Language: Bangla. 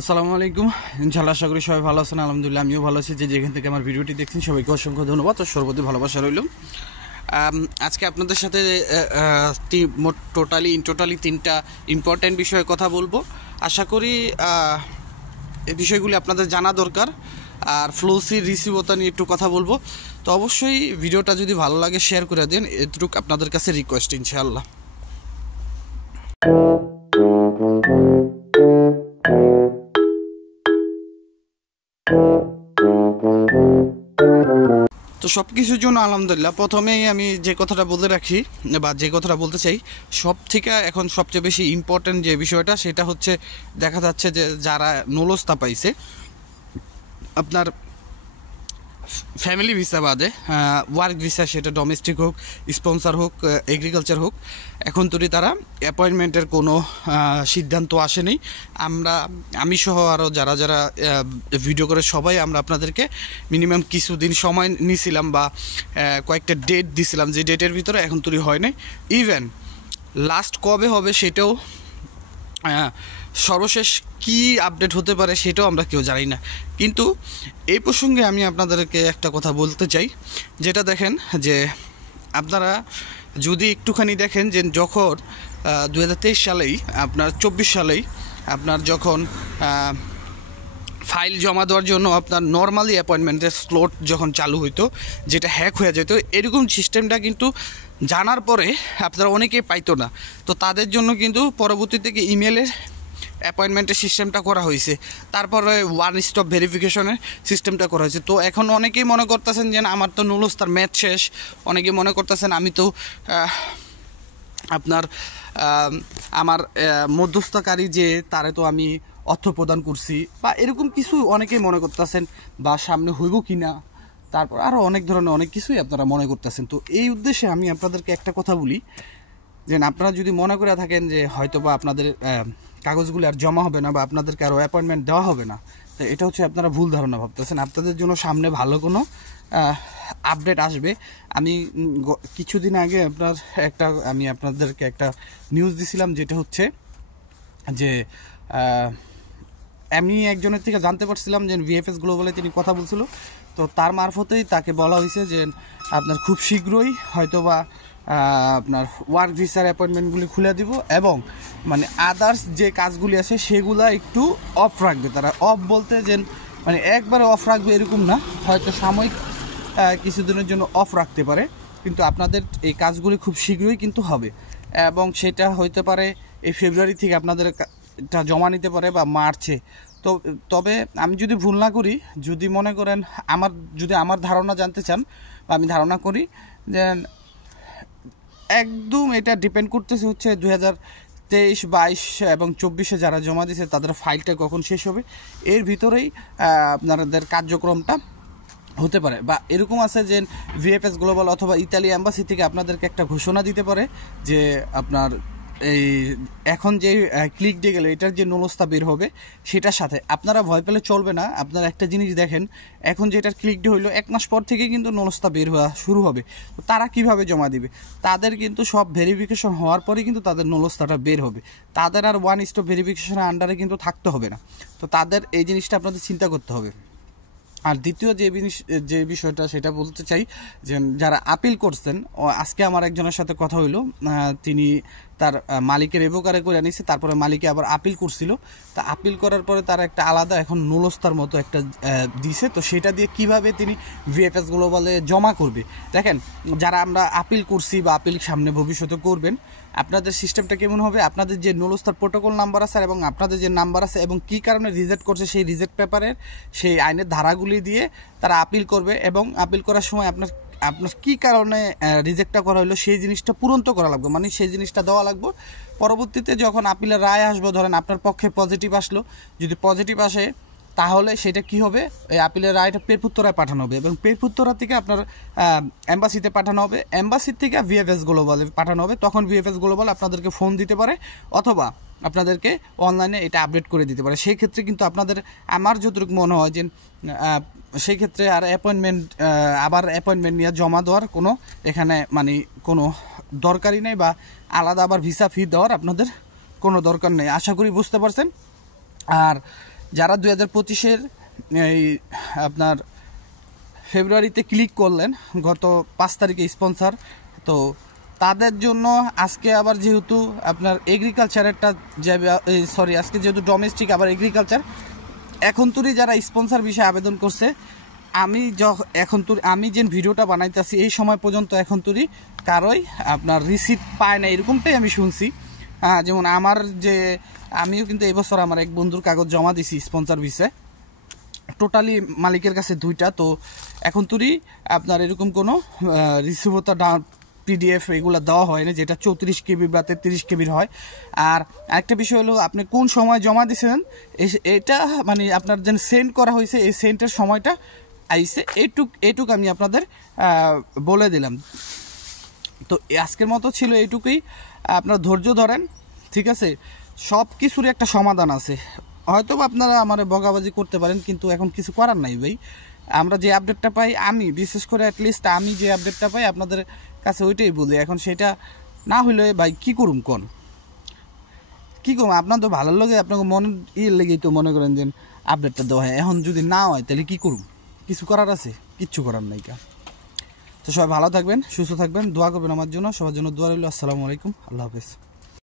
আসসালামু আলাইকুম। ইনশাআল্লাহ আশা করি সবাই ভালো আছেন। আলহামদুলিল্লাহ আমিও ভালো আছি। যেখান থেকে আমার ভিডিওটি দেখছেন সবাইকে অসংখ্য ধন্যবাদ ও সর্বপ্রতি ভালোবাসা রইল। আজকে আপনাদের সাথে টোটালি তিনটা ইম্পর্ট্যান্ট বিষয়ে কথা বলবো। আশা করি এই বিষয়গুলি আপনাদের জানা দরকার। আর ফ্লোসি রিসিভতা নিয়ে একটু কথা বলবো। তো অবশ্যই ভিডিওটা যদি ভালো লাগে শেয়ার করে দিন, এটুকু আপনাদের কাছে রিকোয়েস্ট ইনশাআল্লাহ। তো সব কিছুর জন্য আলহামদুলিল্লাহ প্রথমেই আমি যে কথাটা বলে রাখি বা যে কথাটা বলতে চাই, সব থেকে এখন সবচেয়ে বেশি ইম্পর্ট্যান্ট যে বিষয়টা সেটা হচ্ছে দেখা যাচ্ছে যে যারা নুলস্তা পাইছে আপনার ফ্যামিলি ভিসা বাদে ওয়ার্ক ভিসা, সেটা ডোমেস্টিক হোক, স্পন্সর হোক, এগ্রিকালচার হোক, এখন তৈরি তারা অ্যাপয়েন্টমেন্টের কোনো সিদ্ধান্ত আসেনি। আমি সহ আরও যারা যারা ভিডিও করে সবাই আমরা আপনাদেরকে মিনিমাম কিছুদিন সময় নিয়েছিলাম বা কয়েকটা ডেট দিছিলাম, যে ডেটের ভিতরে এখন তৈরি হয়নি। ইভেন লাস্ট কবে হবে সেটাও সর্বশেষ কি আপডেট হতে পারে সেটাও আমরা কেউ জানি না। কিন্তু এই প্রসঙ্গে আমি আপনাদেরকে একটা কথা বলতে চাই, যেটা দেখেন যে আপনারা যদি একটুখানি দেখেন যে যখন 2023 সালেই আপনার 24 সালেই আপনার যখন ফাইল জমা দেওয়ার জন্য আপনার নর্মালি অ্যাপয়েন্টমেন্টের স্লট যখন চালু হইতো, যেটা হ্যাক হয়ে যেত, এরকম সিস্টেমটা কিন্তু জানার পরে আপনারা অনেকেই পাইতো না। তো তাদের জন্য কিন্তু পরবর্তী থেকে ইমেলের অ্যাপয়েন্টমেন্টের সিস্টেমটা করা হয়েছে, তারপরে ওয়ান স্টপ ভেরিফিকেশনের সিস্টেমটা করা হয়েছে। তো এখন অনেকেই মনে করতেছেন যে আমার তো নুলস্তার ম্যাচ শেষ, অনেকেই মনে করতেছেন আমি তো আপনার আমার মধ্যস্থকারী যে তারে তো আমি অর্থ প্রদান করছি বা এরকম কিছু অনেকেই মনে করতেছেন, বা সামনে হইব কি না, তারপর আরও অনেক ধরনের অনেক কিছুই আপনারা মনে করতেছেন। তো এই উদ্দেশ্যে আমি আপনাদেরকে একটা কথা বলি, যে আপনারা যদি মনে করে থাকেন যে হয়তো বা আপনাদের কাগজগুলো আর জমা হবে না বা আপনাদেরকে আরও অ্যাপয়েন্টমেন্ট দেওয়া হবে না, তো এটা হচ্ছে আপনারা ভুল ধারণা ভাবতেছেন। আপনাদের জন্য সামনে ভালো কোনো আপডেট আসবে। আমি কিছুদিন আগে আমি আপনাদেরকে একটা নিউজ দিছিলাম, যেটা হচ্ছে যে এমনি একজনের থেকে জানতে পারছিলাম যে ভিএফএস গ্লোবালে তিনি কথা বলছিল। তো তার মারফতেই তাকে বলা হয়েছে যে আপনার খুব শীঘ্রই হয়তোবা আপনার ওয়ার্ক ভিসার অ্যাপয়েন্টমেন্টগুলি খুলে দিব, এবং মানে আদার্স যে কাজগুলি আছে সেগুলা একটু অফ রাখবে। তারা অফ বলতে যে মানে একবারে অফ রাখবে এরকম না, হয়তো সাময়িক কিছুদিনের জন্য অফ রাখতে পারে, কিন্তু আপনাদের এই কাজগুলি খুব শীঘ্রই কিন্তু হবে। এবং সেটা হইতে পারে এই ফেব্রুয়ারি থেকে আপনাদের এটা জমা নিতে পারে বা মার্চে। তো তবে আমি যদি ভুল না করি, যদি মনে করেন যদি আমার ধারণা জানতে চান, বা আমি ধারণা করি যে একদম এটা ডিপেন্ড করতেছে হচ্ছে 2023, 22 এবং 24-এ যারা জমা দিয়েছে তাদের ফাইলটা কখন শেষ হবে, এর ভিতরেই আপনাদের কার্যক্রমটা হতে পারে। বা এরকম আছে যে ভিএফএস গ্লোবাল অথবা ইতালি এম্বাসি থেকে আপনাদেরকে একটা ঘোষণা দিতে পারে যে আপনার এই এখন যে ক্লিক দিয়ে গেলে এটার যে নুলস্তা বের হবে সেটার সাথে আপনারা ভয় পেলে চলবে না। আপনারা একটা জিনিস দেখেন, এখন যে এটার ক্লিক দিয়ে হইলো 1 মাস পর থেকে কিন্তু নুলস্তা বের হওয়া শুরু হবে। তো তারা কিভাবে জমা দিবে? তাদের কিন্তু সব ভেরিফিকেশন হওয়ার পরে কিন্তু তাদের নুলস্তাটা বের হবে। তাদের আর ওয়ান স্টপ ভেরিফিকেশনের আন্ডারে কিন্তু থাকতে হবে না। তো তাদের এই জিনিসটা আপনাদের চিন্তা করতে হবে। আর দ্বিতীয় যে বিষয়টা সেটা বলতে চাই, যে যারা আপিল করছেন, আজকে আমার একজনের সাথে কথা হইলো, তিনি তার মালিকের এভোকারে করে আনিছে, তারপরে মালিকে আবার আপিল করছিল। তা আপিল করার পরে তার একটা আলাদা এখন নুলস্তার মতো একটা দিছে। তো সেটা দিয়ে কিভাবে তিনি ভিএফএস গ্লোবালে জমা করবে, দেখেন যারা আমরা আপিল করছি বা আপিল সামনে ভবিষ্যতে করবেন, আপনাদের সিস্টেমটা কেমন হবে, আপনাদের যে নুলস্তার প্রোটোকল নাম্বার আছে এবং আপনাদের যে নাম্বার আছে এবং কী কারণে রিজেক্ট করছে সেই রিজেক্ট পেপারের সেই আইনের ধারাগুলি দিয়ে তারা আপিল করবে, এবং আপিল করার সময় আপনার কী কারণে রিজেক্টটা করা হলো সেই জিনিসটা পূরণ করা লাগবে, মানে সেই জিনিসটা দেওয়া লাগবে। পরবর্তীতে যখন আপিলের রায় আসবে, ধরেন আপনার পক্ষে পজিটিভ আসলো, যদি পজিটিভ আসে তাহলে সেটা কি হবে, এই আপিলের রায়টা পেরপুত্তরায় পাঠানো হবে, এবং পেরপুত্তরা থেকে আপনার এম্বাসিতে পাঠানো হবে, এম্বাসির থেকে ভিএফএস গ্লোবালে পাঠানো হবে। তখন ভিএফএস গ্লোবাল আপনাদেরকে ফোন দিতে পারে অথবা আপনাদেরকে অনলাইনে এটা আপডেট করে দিতে পারে। সেই ক্ষেত্রে কিন্তু আপনাদের, আমার যতটুকু মনে হয় যে সেই ক্ষেত্রে আর অ্যাপয়েন্টমেন্ট নিয়ে জমা দেওয়ার কোনো এখানে মানে কোনো দরকারই নেই, বা আলাদা আবার ভিসা ফি দেওয়ার আপনাদের কোনো দরকার নেই। আশা করি বুঝতে পারছেন। আর যারা 2025-এর এই আপনার ফেব্রুয়ারিতে ক্লিক করলেন গত 5 তারিখে স্পন্সর, তো তাদের জন্য আজকে আবার যেহেতু আপনার এগ্রিকালচারেরটা আজকে যেহেতু ডোমেস্টিক আবার এগ্রিকালচার, এখন তুই যারা স্পন্সর বিষয়ে আবেদন করছে, আমি যে ভিডিওটা বানাইতেছি এই সময় পর্যন্ত এখন তুই কারোই আপনার রিসিপ্ট পায় না, এরকমটাই আমি শুনছি। যেমন আমিও কিন্তু এবছর আমার এক বন্ধুর কাগজ জমা দিছি স্পন্সর বিষয়ে, টোটালি মালিকের কাছে 2টা। তো এখন তুই আপনার এরকম কোনো রিসিভতা PDF এগুলো দেওয়া হয় না, যেটা 34 KB বা 33 KB হয়। আর একটা বিষয় হলো আপনি কোন সময় জমা দিয়েছেন, এটা মানে আপনার যেন সেন্ড করা হয়েছে এই সেন্টের সময়টা আইসে, এইটুক আমি আপনাদের বলে দিলাম। তো আজকের মতো ছিল এইটুকুই, আপনারা ধৈর্য ধরেন, ঠিক আছে? সব কিছুরই একটা সমাধান আছে। হয়তো আপনারা আমার বকাবাজি করতে পারেন, কিন্তু এখন কিছু করার নাই ভাই। আমরা যে আপডেটটা পাই, আমি বিশেষ করে অ্যাটলিস্ট আমি যে আপডেটটা পাই আপনাদের কাছে ওইটাই বলি। এখন সেটা না হইলে ভাই কী করুম কী করুম? আপনার তো ভালো লাগে, আপনাকে লেগেই তো মনে করেন যে আপডেটটা দেওয়া হয়। এখন যদি না হয় তাহলে কী করুম? কিছু করার আছে? কিচ্ছু করার নাই। তো সবাই ভালো থাকবেন, সুস্থ থাকবেন, দোয়া করবেন আমার জন্য, সবার জন্য দোয়া রইল। আসসালামু আলাইকুম, আল্লাহ হাফেজ।